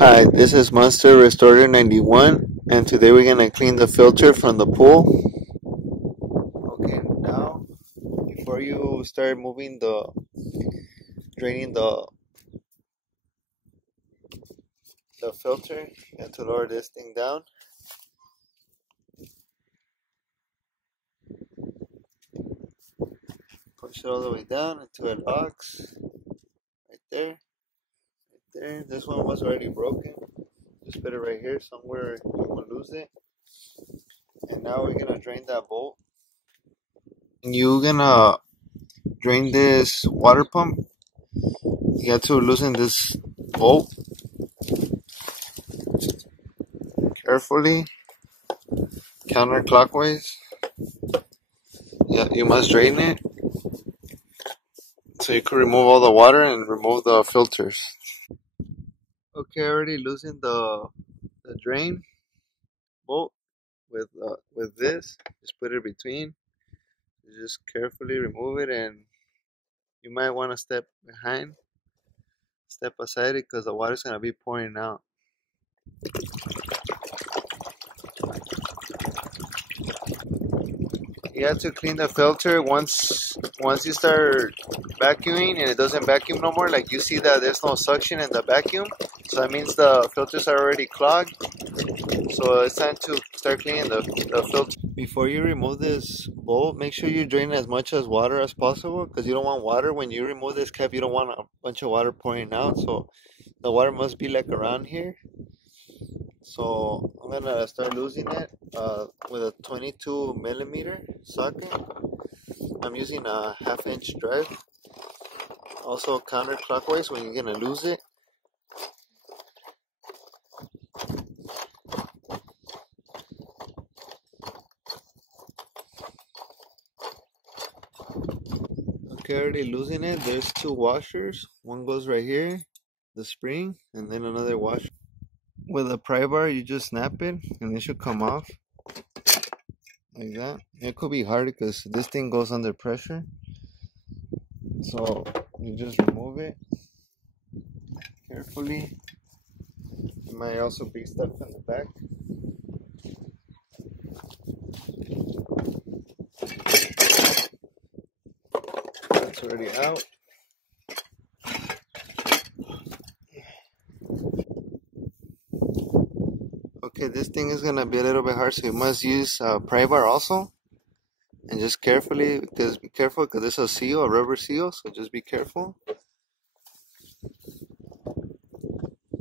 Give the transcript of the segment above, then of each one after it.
Hi, this is Monster Restorer 91, and today we're gonna clean the filter from the pool. Okay, now before you start draining the filter, you have to lower this thing down. Push it all the way down until it locks. Right there, right there. This one was already broken. Just put it right here, somewhere you won't lose it. And now we're gonna drain that bolt. And you're gonna drain this water pump. You have to loosen this bolt carefully, counterclockwise. Yeah, you must drain it so you can remove all the water and remove the filters. Okay, I already loosened the drain bolt with this. Just put it between. You just carefully remove it, and you might want to step aside because the water's gonna be pouring out. You have to clean the filter once you start vacuuming and it doesn't vacuum no more. Like you see that there's no suction in the vacuum, so that means the filters are already clogged. So it's time to start cleaning the filter. Before you remove this bowl, make sure you drain as much as water as possible, because you don't want water when you remove this cap. You don't want a bunch of water pouring out, so the water must be like around here. So I'm gonna start losing it with a 22 millimeter socket. I'm using a 1/2 inch drive. Also counterclockwise when you're gonna lose it. Okay, already losing it. There's two washers. One goes right here, the spring, and then another washer. With a pry bar, you just snap it, and it should come off like that. It could be hard because this thing goes under pressure. So you just remove it carefully. It might also be stuck in the back. That's already out. Okay, this thing is gonna be a little bit hard, so you must use a pry bar also. And just carefully, be careful because it's a seal, a rubber seal, so just be careful.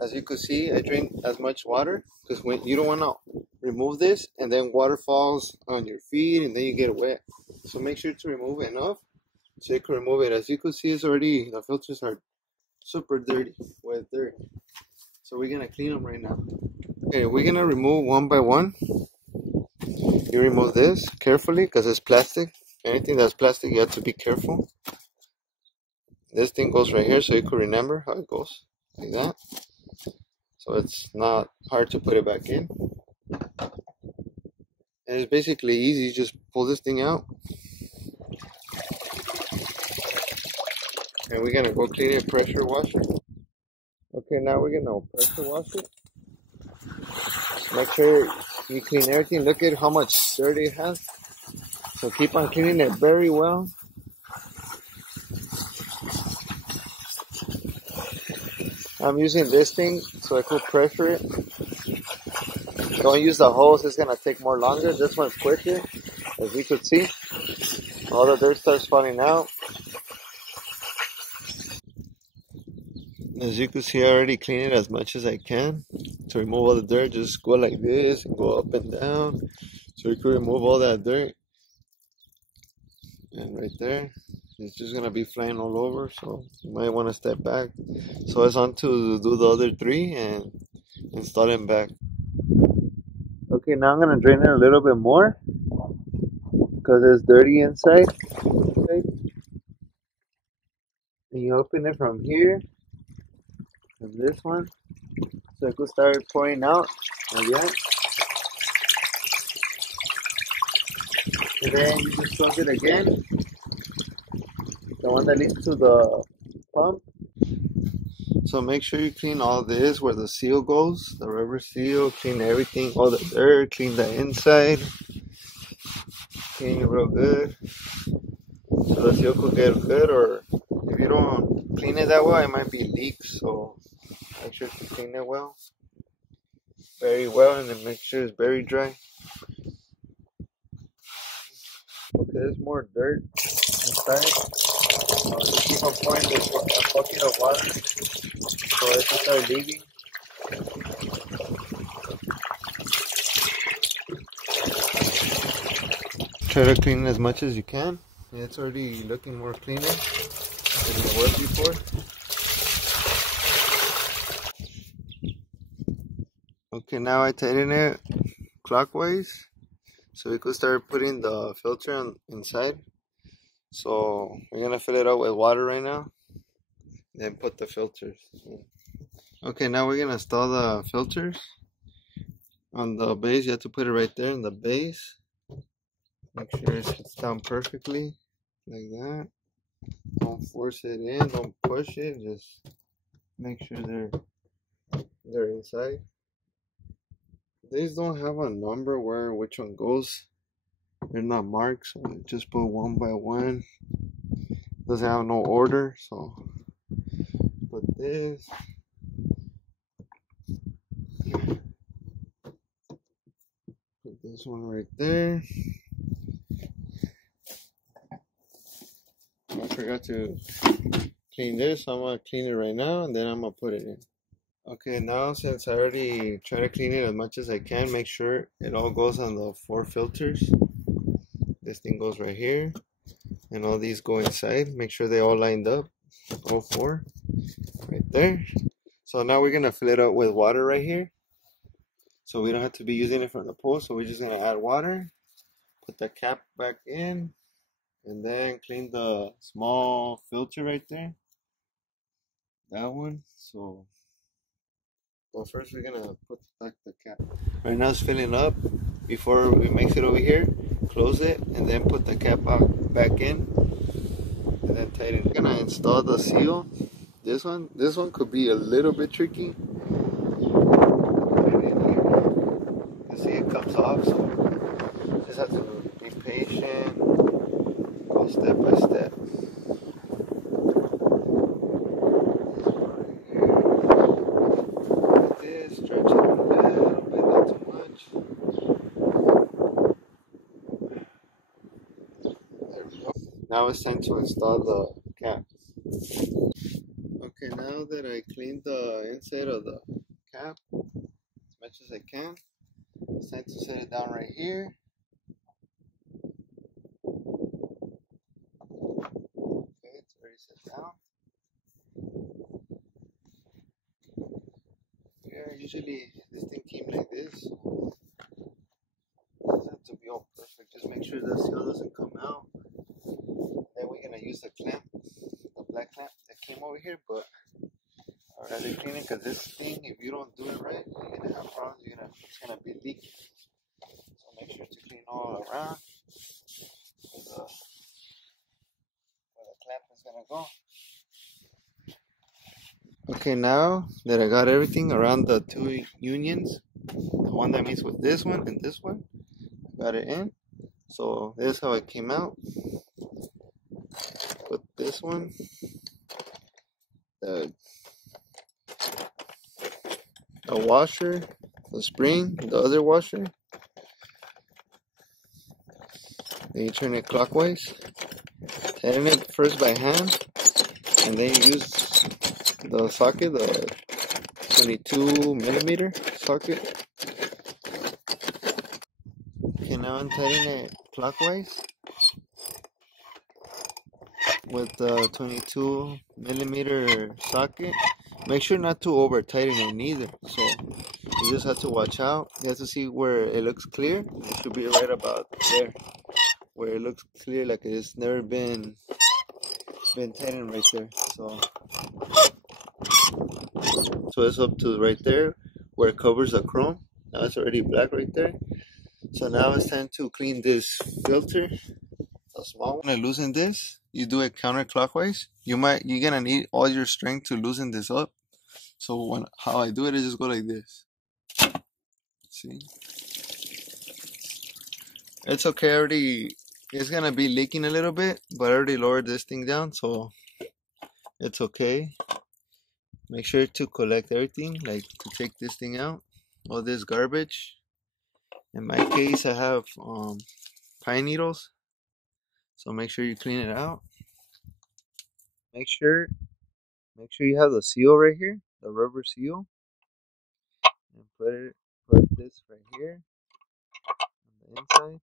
As you can see, I drink as much water because when you don't want to remove this and then water falls on your feet and then you get wet. So make sure to remove enough so you can remove it. As you can see, the filters are super dirty with dirt. So we're gonna clean them right now. Okay, we're gonna remove one by one. You remove this carefully because it's plastic. Anything that's plastic, you have to be careful. This thing goes right here so you can remember how it goes, like that. So it's not hard to put it back in. And it's basically easy. You just pull this thing out. And we're gonna go clean it, pressure wash it. Okay, now we're gonna pressure wash it. Make sure you clean everything. Look at how much dirt it has. So keep on cleaning it very well. I'm using this thing so I could pressure it. Don't use the hose, it's gonna take more longer. This one's quicker, as you could see. All the dirt starts falling out. As you can see, I already cleaned it as much as I can. To remove all the dirt, just go like this and go up and down. So you can remove all that dirt. And right there, it's just gonna be flying all over, so you might want to step back. So it's on to do the other three and install them back. Okay, now I'm gonna drain it a little bit more because it's dirty inside. Okay. And you open it from here, from this one, so it could start pouring out again. And then you just plug it again, the one that leads to the pump. So make sure you clean all this where the seal goes, the rubber seal, clean everything, all the dirt, clean the inside, clean it real good so the seal could get good, or if you don't clean it that well, it might be leaks, so make sure to clean it well, very well, and then make sure it's very dry. Okay, there's more dirt inside. Just keep on pouring this a bucket of water so it can start leaking. Try to clean as much as you can. It's already looking more cleaner than it was before. Okay, now I tighten it clockwise so we could start putting the filter inside. So we're gonna fill it up with water right now, then put the filters. Okay, now we're gonna install the filters on the base. You have to put it right there in the base. Make sure it sits down perfectly, like that. Don't force it in, don't push it, just make sure they're inside. These don't have a number where which one goes. They're not marked, so just put one by one. Doesn't have no order, so put this. Put this one right there. I forgot to clean this, so I'm gonna clean it right now and then I'm gonna put it in. Okay, now since I already try to clean it as much as I can, make sure it all goes on the 4 filters. This thing goes right here, and all these go inside. Make sure they all lined up, all 4, right there. So now we're gonna fill it up with water right here. So we don't have to be using it from the pool, so we're just gonna add water, put the cap back in, and then clean the small filter right there. That one. So well, first we're gonna put back the cap. Right now it's filling up. Before we mix it over here, close it, and then put the cap back in, and then tighten. We're gonna install the seal. This one could be a little bit tricky. You see it comes off, so just have to be patient, go step by step. Stretch it a little bit, not too much. There we go. Now it's time to install the cap. Okay, now that I cleaned the inside of the cap as much as I can, it's time to set it down right here. Okay, it's already set down. Yeah, usually this thing came like this, so it doesn't have to be all perfect. Just make sure the seal doesn't come out. Then we're gonna use the clamp, the black clamp that came over here, but I'd rather clean it because this thing, if you don't do it right, you're gonna have problems. It's gonna be leaking. So make sure to clean all around where the clamp is gonna go. Okay, now that I got everything around the 2 unions, the one that meets with this one and this one, I got it in. So this is how it came out. Put this one, the washer, the spring, the other washer. Then you turn it clockwise. Tighten it first by hand, and then you use the socket, the 22mm socket. Okay, now untighten it clockwise with the 22mm socket. Make sure not to over tighten it neither. So you just have to watch out. You have to see where it looks clear. It should be right about there, where it looks clear, like it's never been tightened right there. So it's up to right there where it covers the chrome. Now it's already black right there. So now it's time to clean this filter, a small one. To loosen this, you do it counterclockwise. You're gonna need all your strength to loosen this up. So how I do it is just go like this. See? It's okay, it's gonna be leaking a little bit, but I already lowered this thing down, so it's okay. Make sure to collect everything, like to take this thing out, all this garbage. In my case, I have pine needles, so make sure you clean it out. Make sure you have the seal right here, the rubber seal, and put this right here on the inside.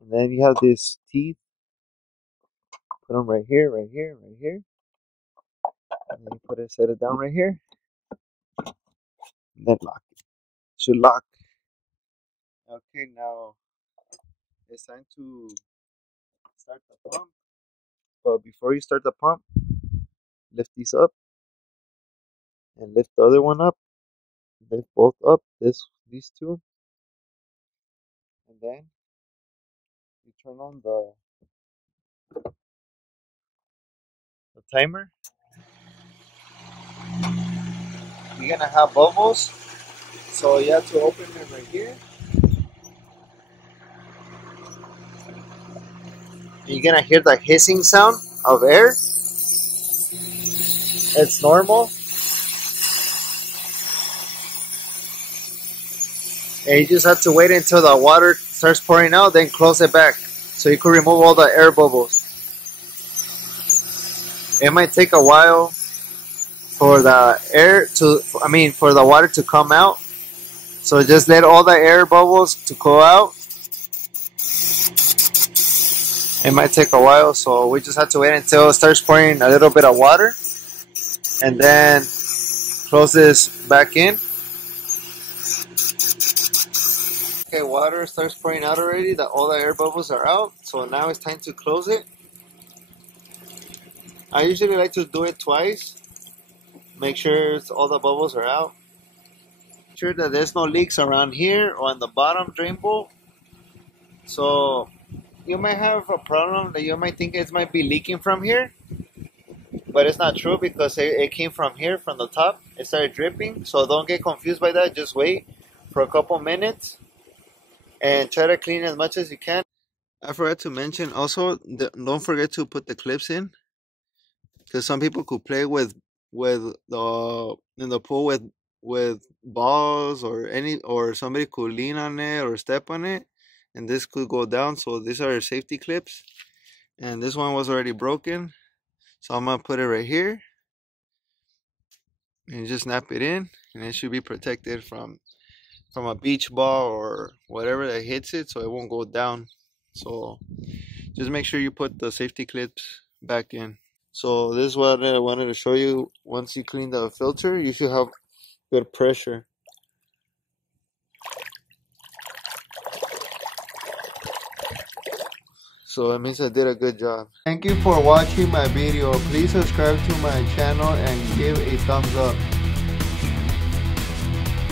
And then you have this teeth. Put them right here, right here, right here. And then you set it down right here. And then lock it. Should lock. Okay, now it's time to start the pump. But before you start the pump, lift these up and lift the other one up. Lift both up. These two. And then you turn on the timer. You're gonna have bubbles. So you have to open it right here. You're gonna hear the hissing sound of air. It's normal. And you just have to wait until the water starts pouring out, then close it back so you can remove all the air bubbles. It might take a while for the for the water to come out. So just let all the air bubbles to go out. It might take a while, so we just have to wait until it starts pouring a little bit of water, and then close this back in. Okay, water starts pouring out already. All the air bubbles are out, so now it's time to close it. I usually like to do it twice. Make sure all the bubbles are out. Make sure that there's no leaks around here or on the bottom drain bowl. So you might have a problem that you might think it might be leaking from here, but it's not true because it came from here, from the top. It started dripping, so don't get confused by that. Just wait for a couple minutes and try to clean as much as you can. I forgot to mention also, don't forget to put the clips in, because some people could play with the in the pool with balls or somebody could lean on it or step on it, and this could go down. So these are safety clips, and this one was already broken, so I'm gonna put it right here and just snap it in, and it should be protected from a beach ball or whatever that hits it, so it won't go down. So just make sure you put the safety clips back in. So this is what I wanted to show you. Once you clean the filter, you should have good pressure. So it means I did a good job. Thank you for watching my video. Please subscribe to my channel and give a thumbs up.